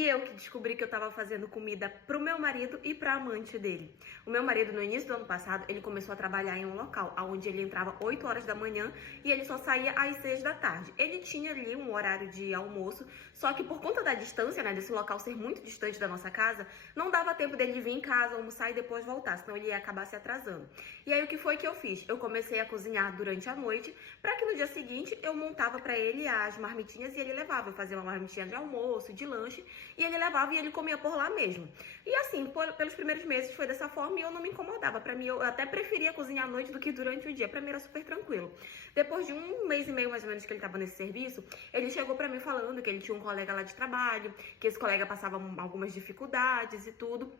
E eu que descobri que eu tava fazendo comida pro meu marido e pra amante dele. O meu marido, no início do ano passado, ele começou a trabalhar em um local, onde ele entrava 8 horas da manhã e ele só saía às 6 da tarde. Ele tinha ali um horário de almoço, só que por conta da distância, né, desse local ser muito distante da nossa casa, não dava tempo dele vir em casa, almoçar e depois voltar, senão ele ia acabar se atrasando. E aí o que foi que eu fiz? Eu comecei a cozinhar durante a noite, pra que no dia seguinte eu montava pra ele as marmitinhas e ele levava. Eu fazia uma marmitinha de almoço, de lanche, e ele levava e ele comia por lá mesmo. E assim, pelos primeiros meses foi dessa forma e eu não me incomodava. Pra mim, eu até preferia cozinhar à noite do que durante o dia. Pra mim era super tranquilo. Depois de um mês e meio, mais ou menos, que ele tava nesse serviço, ele chegou pra mim falando que ele tinha um colega lá de trabalho, que esse colega passava algumas dificuldades e tudo.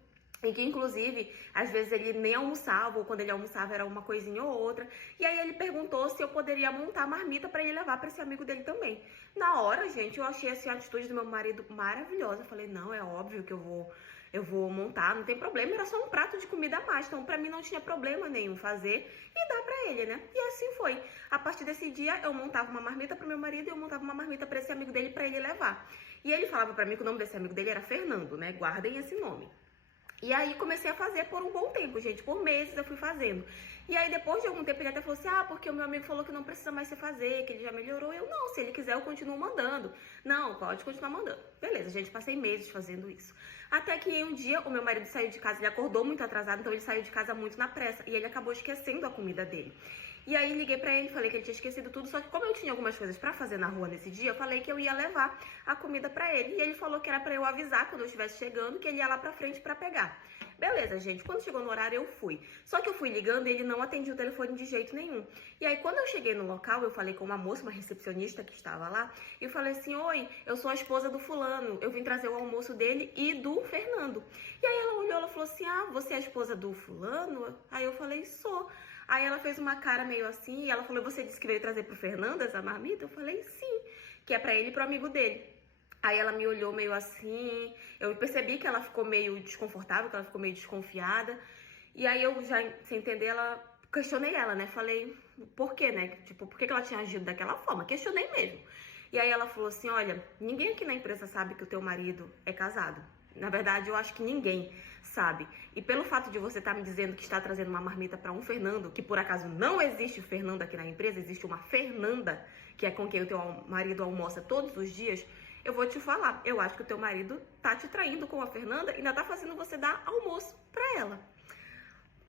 E que, inclusive, às vezes ele nem almoçava, ou quando ele almoçava era uma coisinha ou outra. E aí ele perguntou se eu poderia montar marmita pra ele levar pra esse amigo dele também. Na hora, gente, eu achei assim, a atitude do meu marido maravilhosa. Eu falei, não, é óbvio que eu vou montar, não tem problema. Era só um prato de comida a mais, então pra mim não tinha problema nenhum fazer e dar pra ele, né? E assim foi. A partir desse dia, eu montava uma marmita pro meu marido e eu montava uma marmita pra esse amigo dele pra ele levar. E ele falava pra mim que o nome desse amigo dele era Fernando, né? Guardem esse nome. E aí comecei a fazer por um bom tempo, gente. Por meses eu fui fazendo. E aí depois de algum tempo ele até falou assim, porque o meu amigo falou que não precisa mais você fazer, que ele já melhorou. Eu, não, se ele quiser eu continuo mandando. Não, pode continuar mandando. Beleza, gente, passei meses fazendo isso. Até que um dia o meu marido saiu de casa, ele acordou muito atrasado, então ele saiu de casa muito na pressa. E ele acabou esquecendo a comida dele. E aí liguei pra ele, falei que ele tinha esquecido tudo, só que como eu tinha algumas coisas pra fazer na rua nesse dia, eu falei que eu ia levar a comida pra ele. E ele falou que era pra eu avisar quando eu estivesse chegando, que ele ia lá pra frente pra pegar. Beleza, gente, quando chegou no horário eu fui. Só que eu fui ligando e ele não atendia o telefone de jeito nenhum. E aí quando eu cheguei no local, eu falei com uma moça, uma recepcionista que estava lá, e eu falei assim, oi, eu sou a esposa do fulano, eu vim trazer o almoço dele e do Fernando. E aí ela olhou, ela falou assim, você é a esposa do fulano? Aí eu falei, sou. Aí ela fez uma cara meio assim, e ela falou, você disse que veio trazer pro Fernando essa marmita? Eu falei, sim, que é pra ele e pro amigo dele. Aí ela me olhou meio assim, eu percebi que ela ficou meio desconfortável, que ela ficou meio desconfiada. E aí eu já, sem entender, questionei ela, né? Falei, por quê, né? Tipo, por que ela tinha agido daquela forma? Questionei mesmo. E aí ela falou assim, olha, ninguém aqui na empresa sabe que o teu marido é casado. Na verdade, eu acho que ninguém sabe. E pelo fato de você estar me dizendo que está trazendo uma marmita para um Fernando, que por acaso não existe o Fernando aqui na empresa, existe uma Fernanda, que é com quem o teu marido almoça todos os dias, eu vou te falar, eu acho que o teu marido tá te traindo com a Fernanda e ainda tá fazendo você dar almoço pra ela.